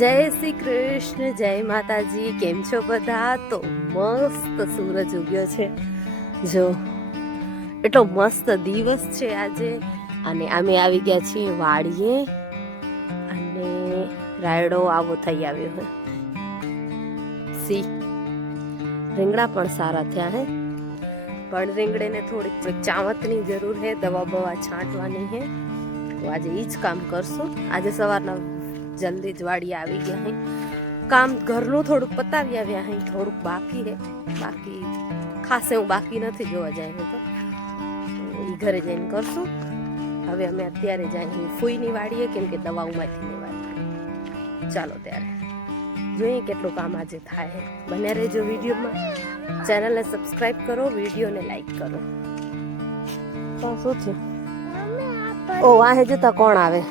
જય શ્રી કૃષ્ણ, જય માતાજી. કેમ છો બધા? તો મસ્ત સૂરજ ઉગ્યો છે. જો એટલો મસ્ત દિવસ છે આજે. અને અમે આવી ગયા છીએ વાડીએ અને રાયડો આવો થઈ આવ્યો હે. સી રીંગણા પણ સારા થયા હે, પણ રીંગણે ને થોડીક ચાવતની જરૂર હે, દવા બવા છાંટવાની હે. તો આજે ઈ જ કામ કરશું. આજે સવારના જલ્દી જ વાડી આવી ગયા હે. કામ ઘરનું થોડુંક પતાવી આવ્યા હે, થોડુંક બાકી હે. બાકી ખાસે હું બાકી નથી જોવા જાય તો ઈ ઘરે જઈને કરશું. હવે અમે અત્યારે જઈએ ફૂઈની વાડીએ, કેમ કે દવાઓમાંથી લેવાની. ચાલો ત્યારે જોઈએ કેટલું કામ આજે થાય. બને રહેજો વિડીયોમાં. ચેનલને સબસ્ક્રાઇબ કરો, વિડીયોને લાઈક કરો. તો શું છે? ઓ વાહે જતા કોણ આવે?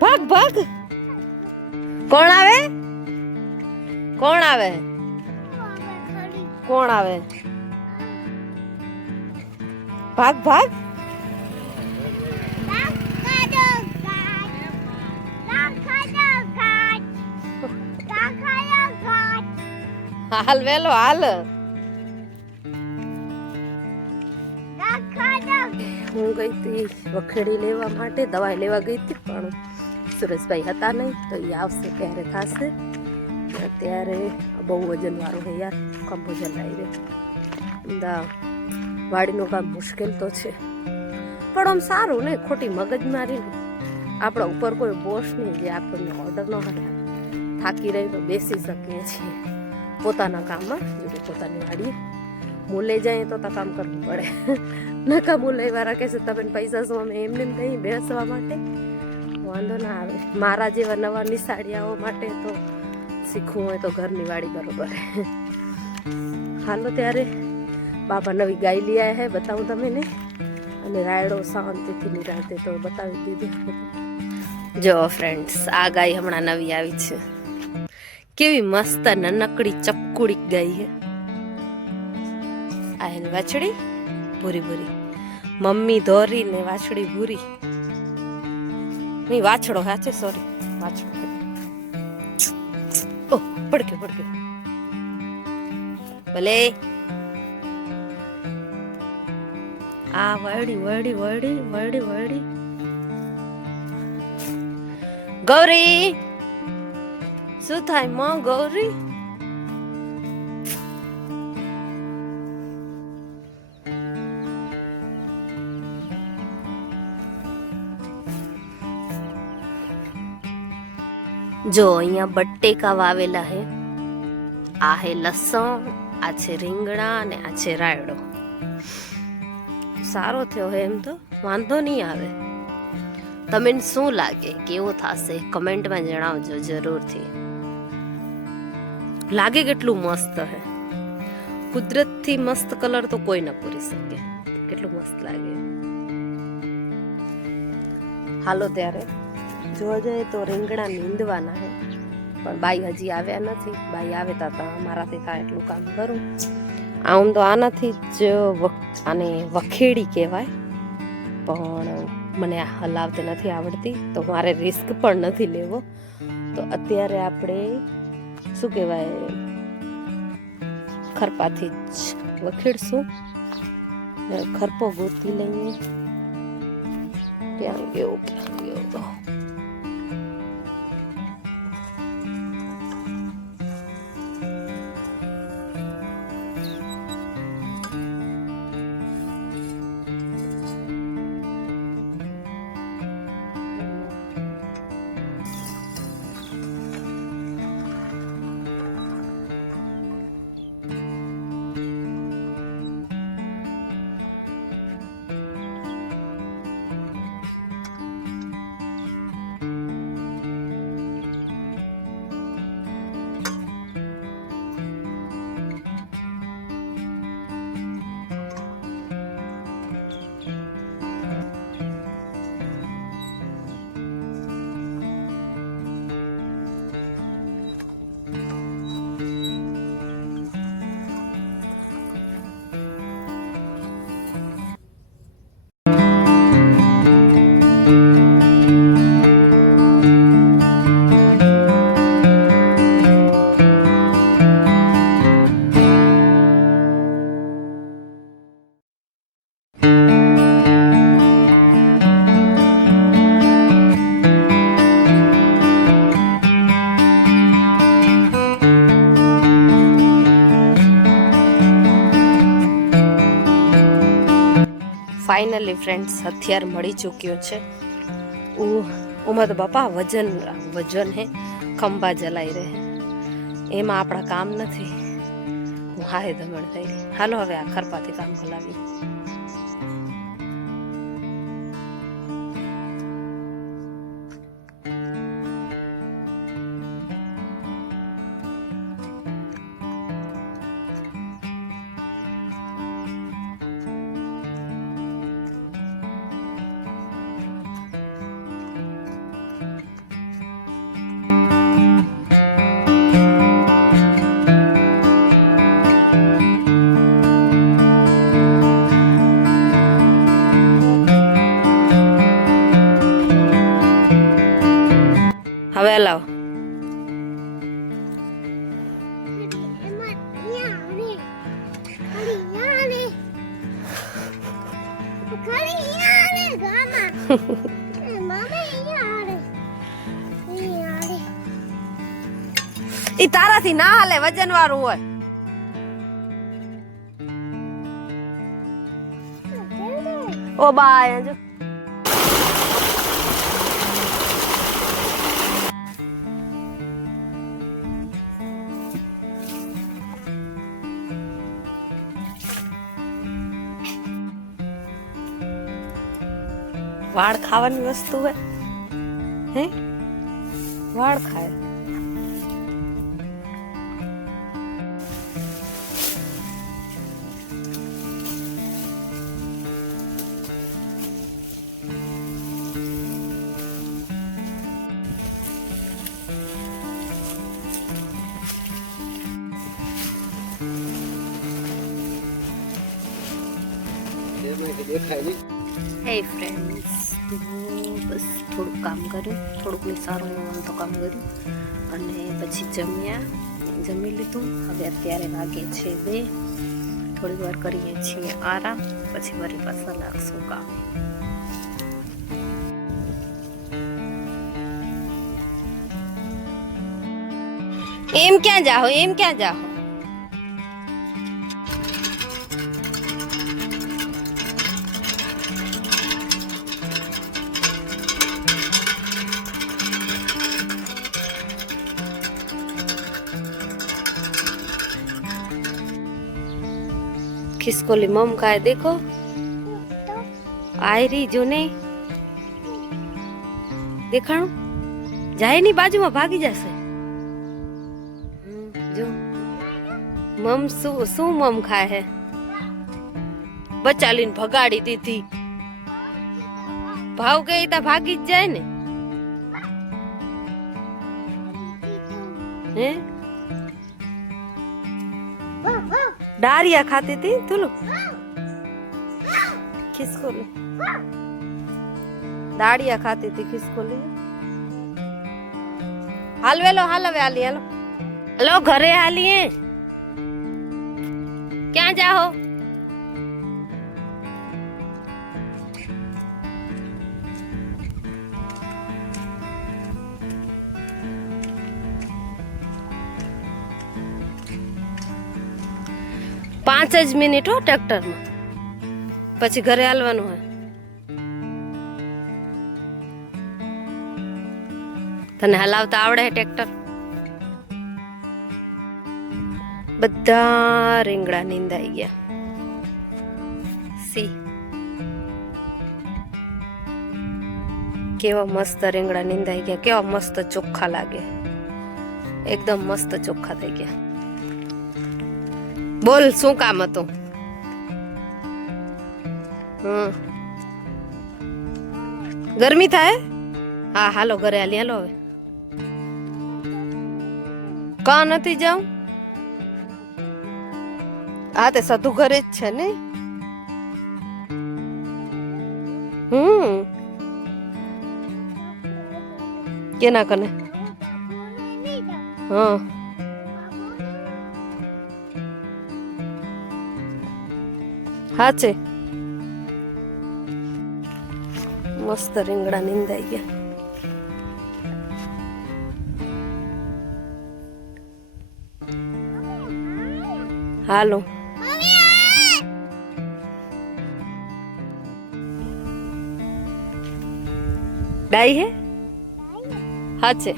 ભાગ ભાગ. કોણ આવે? કોણ આવે? કોણ આવે? ભાગ ભાગ. હાલ વેલો હાલ. હું ગઈ હતી વખેડી લેવા માટે, દવાઈ લેવા ગઈ હતી, પણ સુરેશભાઈ હતા નહીં, તો એ આવશે ત્યારે થશે. અત્યારે બહુ વજન વાળું છે યાર, ખંભો જલાઈ રહ્યો. વાડીનું કામ મુશ્કેલ તો છે, પણ આમ સારું ને, ખોટી મગજમારી આપણા ઉપર કોઈ બોસ નહીં, જે આપણને ઓર્ડર ન હટાવે. થાકી રહી તો બેસી શકીએ છીએ પોતાના કામમાં. જો પોતાની વાડીએ મૂલે જાય તો કામ કરવું પડે. નકા મૂલે વાળા કહેશે તમે પૈસા શું અમે એમને નહીં બેસવા માટે. વાંધો ના આવે. મારા જેવા નવા નિશાળિયાઓ માટે તો શીખવું હોય તો ઘરની વાડી બરોબર. હાલો ત્યારે બાપા નવી ગાય લઈ આવ્યા હે, બતાવું તમને. અને રાયડો શાંતિથી નિરાંતે તો બતાવી દીધું. જો ફ્રેન્ડ્સ, આ ગાય હમણાં નવી આવી છે. કેવી મસ્ત નનકડી ચપકુડી ગાય હે. આ એની વાછડી ભૂરી ભૂરી, મમ્મી ધોરી ને વાછડી ભૂરી. નહીં વાછડો હાચે, સોરી વાછડો. ઓહ પડકે પડકે ભલે. આ વળી વળી વળી વળી વળી. ગૌરી શું થાય માં? ગૌરી જો અહીંયા બટેકા વાવેલા હે. આ હે લસણ, આ છે રીંગણા અને આ છે રાયડો. સારો થયો હે, એમ તો વાંધો નહીં આવે. તમને શું લાગે, કેવો થશે? કમેન્ટમાં જણાવજો જરૂરથી. લાગે કેટલું મસ્ત હે. કુદરતથી મસ્ત કલર તો કોઈ ન પૂરી શકે. કેટલું મસ્ત લાગે. હાલો ત્યારે જોવા જઈએ તો રીંગણા નીંદવાના હે, પણ બાઈ હજી આવ્યા નથી. બાઈ આવે તો મારાથી થાય એટલું કામ કરું. આમ તો આનાથી જ આને વખેડી કહેવાય, પણ મને હલાવતે નથી આવડતી, તો મારે રિસ્ક પણ નથી લેવો. તો અત્યારે આપણે શું કહેવાય, ખરપાથી જ વખેડશું. ખરપો ગોતી લઈએ. ક્યાં ગયો ક્યાં ગયો? ફાઇનલી ફ્રેન્ડ્સ હથિયાર મળી ચૂક્યો છે. ઉમાં તો બાપા વજન હે, ખંભા જલાઈ રહે, એમાં આપણા કામ નથી. હું હાય ધમણ થઈ. હાલો હવે આ ખરપાથી કામ હલાવી. હવે લાવ. ઈ તારાથી ના હાલે, વજન વાળું હોય. ઓ બાય જો વાળ ખાવાની વસ્તુ હે, હે વાળ ખાય. હે ફ્રેન્ડ્સ, તો બસ થોડુંક કામ કર્યું, થોડુંક ને સારું એવું તો કામ કર્યું અને પછી જમી લીધું. હવે અત્યારે વાગે છે 2. થોડી વાર કરીએ છીએ આરામ, પછી વળી પાછા લાગશું કામ. એમ ક્યાં જાઓ, એમ ક્યાં જાઓ? खिसकोली मम का है, देखो आयरी जो नहीं देखाणु जाए नहीं, बाजू में भागी जासे. जो मम सू मम खाए है, बचालीन भगाड़ी दी थी. भाव गई ता भागी जाए ने. हैं डारिया खाती थी तुलो. खिसकोली दाड़िया खाती थी, खिसकोली. हालवेलो हालवे हाली हालो हेलो घरे हालिए. क्या जाओ? पांच ज मिनिट हो ट्रेक्टर में, પછી ઘરે હાલવાનું હોય. તને હલાવતા આવડે ટ્રેક્ટર? બધા રીંગણા નીંદાઈ ગયા. સી કેવા મસ્ત રીંગણા નીંદાઈ ગયા, કેવા મસ્ત ચોખ્ખા લાગે, એકદમ મસ્ત ચોખ્ખા થઈ ગયા. બોલ શું કામ હતું? ગરમી થાય? હા હાલો ઘરે હાલી હાલો. હવે કા નથી જાઉં? હા તે સધુ ઘરે જ છે ને. કેના કને? હા હા છે. મસ્ત રીંગણા નીંદાઈ ગયા. હાલો ડાઈ હે હા છે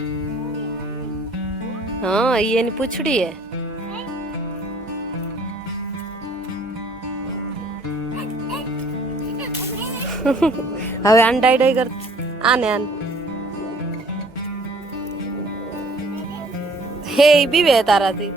હા ઈ એની પૂછડી હે હવે આને ડાઈ ડાઈ કર આને આને હે ઈ બીવે તારાથી